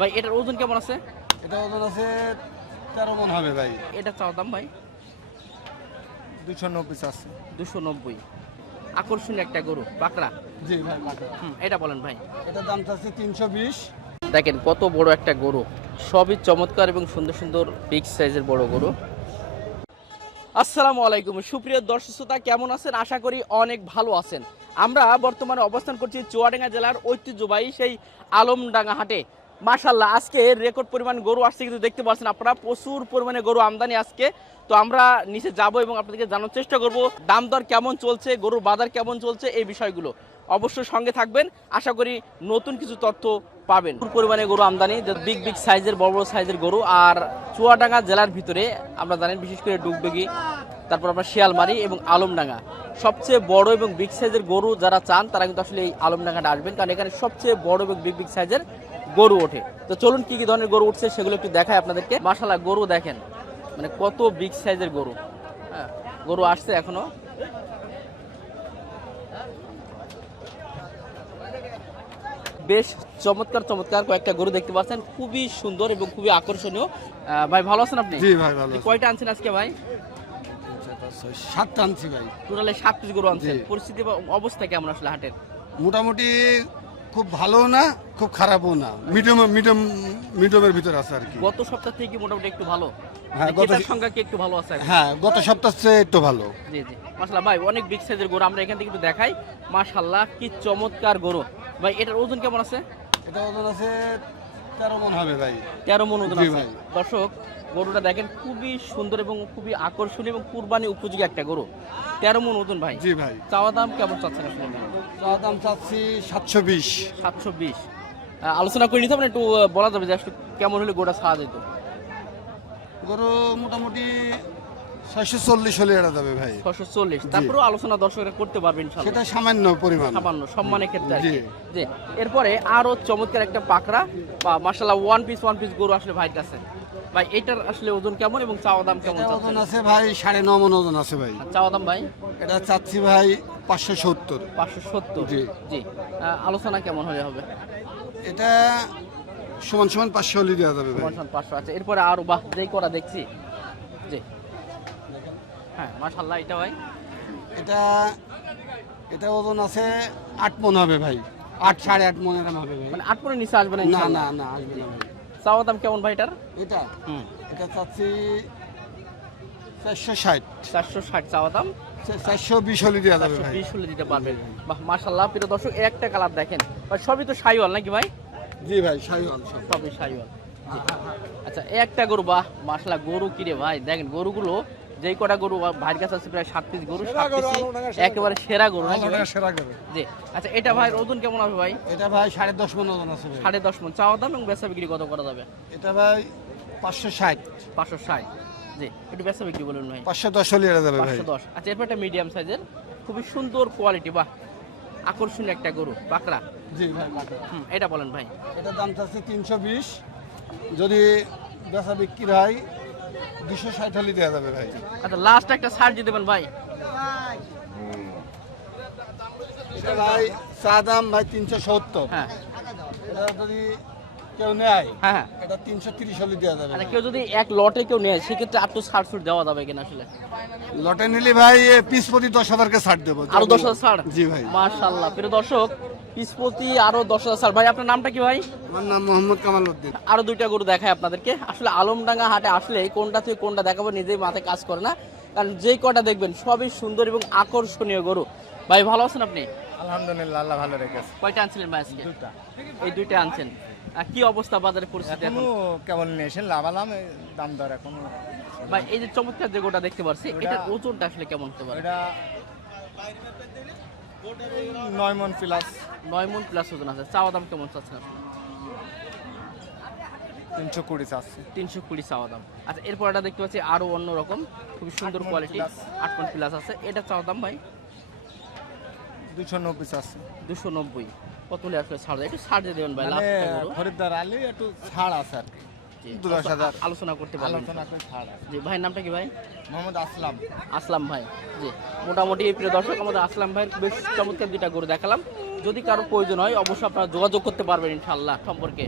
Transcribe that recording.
ভাই এটার ওজন কেমন আছে? এটা ওজন আছে 13 মন হবে ভাই। এটা চাওয়া দাম ভাই 290 আছে। 290। আকর্ষণীয় একটা গরু বাকরা। জি ভাই পাকা। এটা বলেন ভাই। এটা দাম আছে 320। দেখেন কত বড় একটা গরু, সবই চমৎকার এবং সুন্দর সুন্দর বিগ সাইজের বড় গরু। আসসালামু আলাইকুম সুপ্রিয় দর্শক শ্রোতা, কেমন আছেন? আশা করি অনেক ভালো আছেন। আমরা বর্তমানে অবস্থান করছি চুয়াডাঙ্গা জেলার ঐতিহ্যবাহী সেই আলমডাঙ্গা হাটে। মাশাআল্লাহ, আজকে রেকর্ড পরিমাণ গরু আসছে, কিন্তু দেখতে পাচ্ছেন আপনারা প্রচুর পরিমাণে গরু আমদানি আজকে। তো আমরা নিচে যাব এবং আপনাদেরকে জানার চেষ্টা করব দাম দর কেমন চলছে, গরুর বাজার কেমন চলছে, এই বিষয়গুলো অবশ্যই সঙ্গে থাকবেন। আশা করি নতুন কিছু তথ্য পাবেন। প্রচুর পরিমাণে গরু আমদানি, বিগ বিগ সাইজের বড় বড় সাইজের গরু। আর চুয়াডাঙ্গা জেলার ভিতরে আমরা জানেন বিশেষ করে ডুগডুগি, তারপর আপনার শিয়ালমারি এবং আলমডাঙ্গা সবচেয়ে বড় এবং বিগ সাইজের গরু যারা চান তারা কিন্তু আসলে এই আলমডাঙ্গাটা আসবেন, কারণ এখানে সবচেয়ে বড় এবং বিগ বিগ সাইজের গরু ওঠে। তো চলুন কি কি ধরনের গরু উঠছে সেগুলো একটু দেখাই আপনাদেরকে। মাশাআল্লাহ, গরু দেখেন মানে কত বিগ সাইজের গরু। হ্যাঁ, গরু আসছে এখনো। বেশ চমৎকার চমৎকার কয়েকটা গরু দেখতে পাচ্ছেন, খুবই সুন্দর এবং খুবই আকর্ষণীয়। ভাই ভালো আছেন আপনি? জি ভাই ভালো। কয়টা আনছেন আজকে ভাই? 7টা আনছি ভাই। টোটালে 7 পিস গরু আনছেন। জি। পরিস্থিতি বা অবস্থা কেমন আসলে হাটের? মোটামুটি খুব ভালো না, খুব খারাপও না, মিডিয়ামের ভিতরে আছে আর কি। গত সপ্তাহ থেকে কি মোটামুটি একটু ভালো? হ্যাঁ, ক্রেতার সংখ্যা কি একটু ভালো আছে? হ্যাঁ, গত সপ্তাহ চেয়ে একটু ভালো। জি জি, মাশাআল্লাহ ভাই, অনেক বিগ সাইজের গরু আমরা এখান থেকে একটু দেখাই। মাশাআল্লাহ, কি চমৎকার গরু। ভাই এটার ওজন কেমন আছে? এটা ওজন আছে 13 মন হবে ভাই। 13 মণ ওজন জি আছে। ভাই। দর্শক, গরুটা দেখেন খুবই সুন্দর এবং খুবই আকর্ষণীয় এবং কুরবানি উপযোগী একটা গরু। 13 মণ ওজন ভাই। জি ভাই। চাওয়া দাম কেমন চাচ্ছেন আপনি? চাওয়া দাম চাচ্ছি 720। 720। আলোচনা করে নিতে হবে না, একটু বলা যাবে যে আসলে কেমন হলে গোটা ছাড়া যেত? গরু মোটামুটি 640 হলে এটা যাবে ভাই। 640। তারপরেও আলোচনা দর্শকরা করতে পারবেন ইনশাআল্লাহ। সেটা সামান্য পরিমাণ। সামান্য সম্মানের ক্ষেত্রে আর জি। কি। জি। এরপরে আরো চমৎকার একটা পাকড়া বা মাশাআল্লাহ ওয়ান পিস গরু আসলে ভাইয়ের কাছে। ভাই এটার আসলে ওজন কেমন এবং চাওয়া দাম কেমন এটা চাচ্ছেন? ওজন আছে ভাই 9.5 মন ওজন আছে ভাই। চাওয়া দাম ভাই? এটা চাচ্ছি ভাই 570। 570। জি। জি। আলোচনা কেমন হলে হবে? এটা সমান সমান 500 হলে দেওয়া যাবে ভাই। 500। আচ্ছা, এরপরে আরো বাহ যেই করা দেখছি। জি। হ্যাঁ, মাশাআল্লাহ, এটা ভাই এটা এটা ওজন আছে 8 মন হবে ভাই। 8 8.5 মন এরকম হবে ভাই। মানে 8 পরে নিচে আসবে না না ইনশাআল্লাহ? না না, আসবে না ভাই। চাওয়া দাম কেমন ভাই এটার? এটা হুম, এটা চাচ্ছি 460। 460 চাওয়া দাম। 420 হলে দেওয়া যাবে ভাই। 420 হলে দিতে পারবেন। বাহ মাশাআল্লাহ, প্রিয় দর্শক, একটা কালার দেখেন ভাই, সবই তো শাইওয়াল নাকি ভাই? জি ভাই, শাহিওয়াল সব। সবই শাইওয়াল। জি। আচ্ছা, একটা গরু, বাহ মাশাআল্লাহ, গরু কি রে ভাই, দেখেন গরুগুলো যেই কটা গরু ভাইয়ের কাছে আছে প্রায় 7 পিস গরু, 7 পিসই একেবারে সেরা গরু নাকি ভাই? সেরা গরু। জি। আচ্ছা, এটা ভাইয়ের ওজন কেমন হবে ভাই? এটা ভাই 10.5 মন ওজন আছে ভাই। 10.5 মণ। চাওয়া দাম এবং বেচা বিক্রি কত করা যাবে? এটা ভাই 560। 560। জি, একটু বেচা বিক্রি বলুন ভাই। 510 হলে এটা যাবে ভাই। 510। আচ্ছা, এরপর একটা মিডিয়াম সাইজের খুবই সুন্দর কোয়ালিটি, বাহ আকর্ষণীয় একটা গরু বাকরা। জি ভাই পাকা। এটা বলেন ভাই। এটা দাম চাচ্ছে 320। যদি বেচা বিক্রি হয় 260 হলে দেওয়া যাবে ভাই। আচ্ছা, লাস্ট একটা ছাড় দিয়ে দেবেন ভাই। এটা ভাই চা দাম ভাই 370। হ্যাঁ এটা যদি কেউ নেয় হ্যাঁ হ্যাঁ। এটা 330 হলে দেওয়া যাবে আচ্ছা, ভাই। কেউ যদি এক লটে কেউ নেয় সেক্ষেত্রে আর তো ছাড় ছুট দেওয়া যাবে কিনা আসলে? লটে নিলে ভাই পিস প্রতি 10,000 কে ছাড় দেবো। আরো 10,000 ছাড়? জি ভাই। মাশাআল্লাহ, প্রিয় দর্শক, পিস প্রতি আরো 10,000 ছাড়। ভাই আপনার নামটা কি ভাই? আমার নাম মোহাম্মদ কামাল উদ্দিন। আরো দুইটা গরু দেখায় আপনাদেরকে। আসলে আলমডাঙ্গা হাটে আসলে কোনটা থেকে কোনটা দেখাবো নিজেই মাথায় কাজ করে না, কারণ যেই কটা দেখবেন সবই সুন্দর এবং আকর্ষণীয় গরু। ভাই ভালো আছেন আপনি? আলহামদুলিল্লাহ, আল্লাহ ভালো রেখেছে। কয়টা আনছিলেন ভাই আজকে? এই দুইটা আনছেন। কি অবস্থা বাজারে পরিস্থিতি এখন? কেমন নিয়েছেন লাভালাম দাম দর এখনো ভাই এই যে চমৎকার যে গোটা দেখতে পাচ্ছি, এটার ওজনটা আসলে কেমন হতে পারে? এটা 9 মন প্লাস। 9 মণ প্লাস ওজন আছে। চাওয়া দাম কেমন চাচ্ছেন আপনি? 320 চাচ্ছে। 320 চাওয়া দাম। আচ্ছা, এরপর এটা দেখতে পাচ্ছি আরো অন্যরকম খুবই সুন্দর 8 মণ কোয়ালিটি, plus। 8 মণ প্লাস আছে। এটা চাওয়া দাম ভাই 290 চাচ্ছে। 290। কত হলে আসলে ছাড় দেয়? একটু ছাড় দিয়ে দেবেন ভাই, মানে লাস্ট গরু। খরিদ্দার আলী একটু ছাড় আছে আর কি। জি, 10,000 আলোচনা করতে পারবেন। আলোচনা করে ছাড় আছে। জি, ভাইয়ের নামটা কি ভাই? মোহাম্মদ আসলাম। আসলাম ভাই। জি, মোটামুটি প্রিয় দর্শক, আমাদের আসলাম ভাইয়ের বেশ চমৎকার দুইটা গরু দেখালাম। যদি কারো প্রয়োজন হয় অবশ্যই আপনারা যোগাযোগ করতে পারবেন ইনশাআল্লাহ সম্পর্কে।